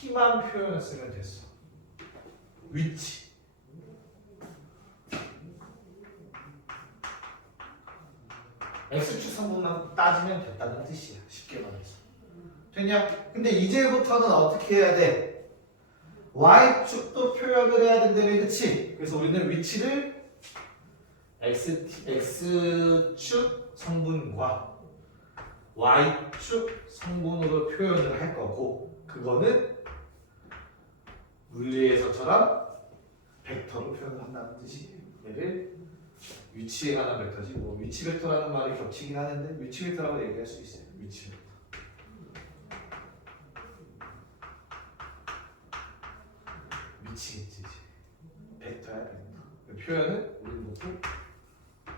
T만 표현했으면 됐어. 위치 X축 성분만 따지면 됐다는 뜻이야. 쉽게 말해서. 됐냐? 근데 이제부터는 어떻게 해야 돼? Y축도 표현을 해야 된다며, 그치? 그래서 우리는 위치를 X축 성분과 Y축 성분으로 표현을 할 거고, 그거는 물리에서처럼 벡터로 표현을 한다는 뜻이에요. 얘를 위치에 관한 벡터지, 뭐 위치 벡터라는 말이 겹치긴 하는데 위치 벡터라고 얘기할 수 있어요. 위치 벡터. 위치겠지. 벡터야, 벡터. 그 표현은 우리 놓고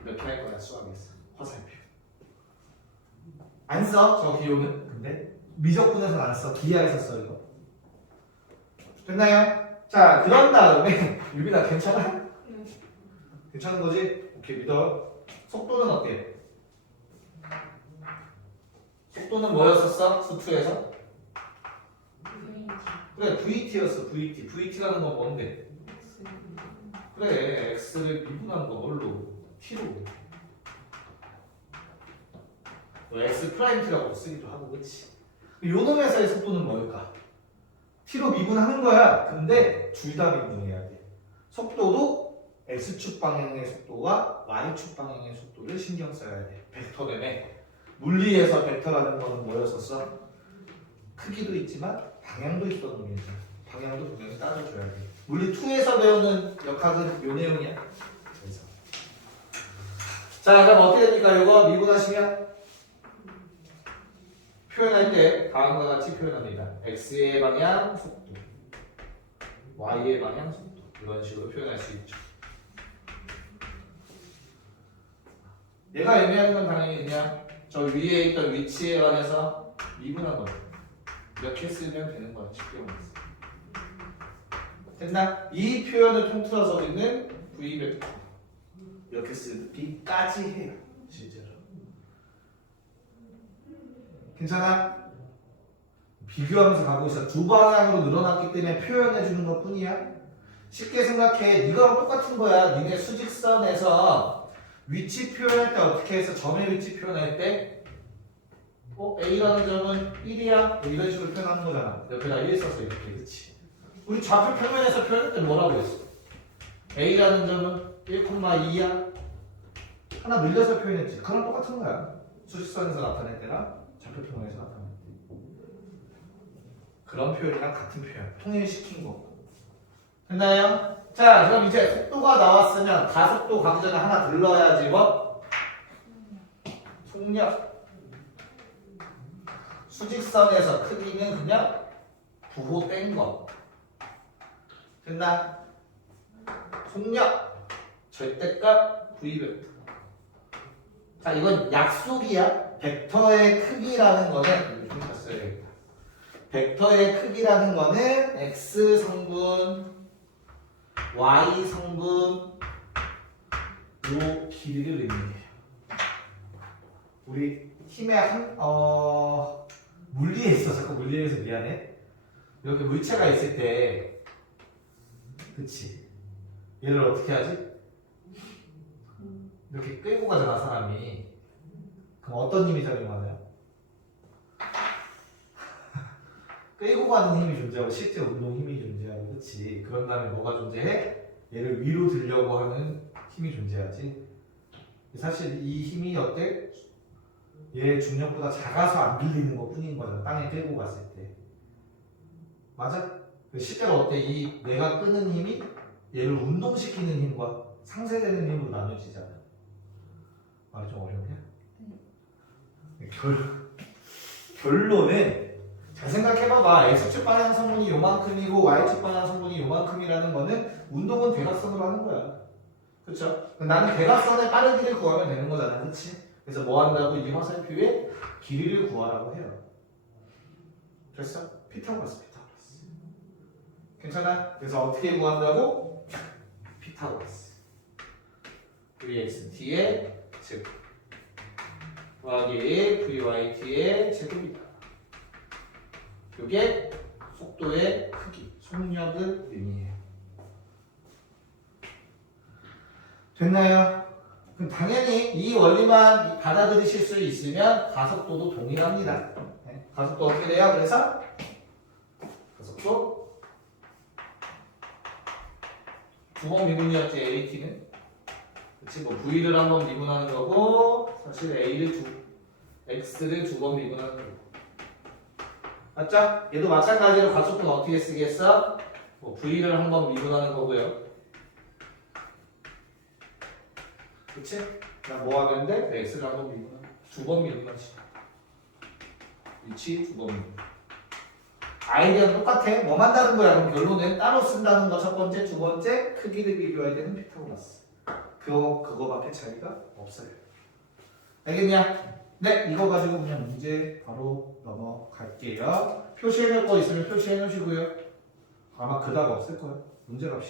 이렇게 할 거야, 수학에서. 화살표. 안 써, 저 기호는. 근데 미적분에서는 안 써. 기하에서 써, 이거. 됐나요? 자, 그런 다음에 유빈아 괜찮아? 괜찮은 거지? 오케이, 믿어. 속도는 어때? 속도는 뭐였었어? 수투에서? 그래, VT였어, VT. VT라는 건 뭔데? 그래, X를 미분한 거 뭘로? T로. 뭐 X 프라임 T라고 쓰기도 하고, 그치? 요 놈에서의 속도는 뭘까? T로 미분하는 거야. 근데 둘 다 미분해야 돼. 속도도 X축 방향의 속도와 Y축 방향의 속도를 신경 써야 돼. 벡터되네. 물리에서 벡터라는 거는 뭐였었어? 크기도 있지만 방향도 있었던 놈이지. 방향도 분명히 따져줘야 돼. 물리 2에서 배우는 역학은 요 내용이야. 그래서. 자, 그럼 어떻게 됩니까? 이거 미분하시면 표현할 때 다음과 같이 표현합니다. X의 방향 속도, Y의 방향 속도, 이런 식으로 표현할 수 있죠. 얘가 의미하는 건 당연히 그냥 저 위에 있던 위치에 관해서 미분한 거죠. 이렇게 쓰면 되는 거야, 쉽게 말해서. 됐나? 이 표현을 통틀어서 우리는 V 벡터 이렇게 쓰기까지 해요, 실제로. 괜찮아? 비교하면서 가고 있어. 두 방향으로 늘어났기 때문에 표현해 주는 것 뿐이야. 쉽게 생각해. 이거랑 똑같은 거야. 니네 수직선에서 위치 표현할 때 어떻게 해서 점의 위치 표현할 때 A라는 점은 1이야. 이런 식으로 표현하는 거잖아. 옆에다 1 써서 이렇게. 그치? 우리 좌표 평면에서 표현할 때 뭐라고 했어? A라는 점은 1,2야. 하나 늘려서 표현했지. 그랑 똑같은 거야. 수직선에서 나타낼 때랑 좌표평면에서 나타낼 때. 그런 표현이랑 같은 표현. 통일시킨 거. 됐나요? 자, 그럼 이제 속도가 나왔으면 가속도 강전을 하나 들러야지 뭐? 속력. 수직선에서 크기는 그냥 부호 뺀 거. 됐나? 속력. 절대값 V 벡터. 자, 이건 약속이야. 벡터의 크기라는 거는 이렇게 썼어야겠다. 벡터의 크기라는 거는 x 성분, y 성분, 요 길이를 의미해요. 우리 힘의 물리에 있어서 자꾸 물리에서 미안해. 이렇게 물체가 있을 때, 그치? 얘를 어떻게 하지? 이렇게 끌고 가잖아, 사람이. 그럼 어떤 힘이 작용하나요? 끌고 가는 힘이 존재하고 실제 운동 힘이 존재하고, 그치? 그런 다음에 뭐가 존재해? 얘를 위로 들려고 하는 힘이 존재하지. 사실 이 힘이 어때? 얘 중력보다 작아서 안 들리는 것 뿐인 거잖아. 땅에 끌고 갔을 때. 맞아? 실제로 어때? 이 내가 끄는 힘이 얘를 운동시키는 힘과 상쇄되는 힘으로 나눠지잖아. 말이 좀 어렵냐? 결론은 잘 생각해봐봐. X축 방향 성분이 요만큼이고 Y축 방향 성분이 요만큼이라는 거는 운동은 대각선으로 하는 거야. 그쵸? 나는 대각선의 빠르기를 구하면 되는 거잖아. 그치? 그래서 뭐 한다고? 이 화살표의 길이를 구하라고 해요. 됐어? 피타고라스. 괜찮아? 그래서 어떻게 구한다고? 피타고라스. VXT의 즉 더하기 VYT의 제곱이다. 이게 속도의 크기, 속력을 의미해요. 됐나요? 그럼 당연히 이 원리만 받아들이실 수 있으면 가속도도 동일합니다. 네? 가속도 어떻게 돼요? 그래서 가속도 두 번 미분이었지, AT는. 그치, 뭐 V를 한 번 미분하는 거고 사실 X를 두 번 미분하는 거고. 맞죠? 얘도 마찬가지로 가속도는 어떻게 쓰겠어? 뭐 V를 한 번 미분하는 거고요. 그치? 그럼 뭐 하면 돼? X를 한 번 미분하는 거. 두 번 미분하지. 위치 두 번 미분. 아이디어는 똑같아. 뭐만 다른 거야? 그럼 결론은 따로 쓴다는 거 첫 번째, 두 번째 크기를 비교해야 되는 피타고라스. 그거밖에 차이가 없어요. 알겠냐? 네, 이거 가지고 그냥 문제 바로 넘어갈게요. 표시해 놓을 거 있으면 표시해 놓으시고요. 아마 그닥 없을 거예요. 문제 갑시다.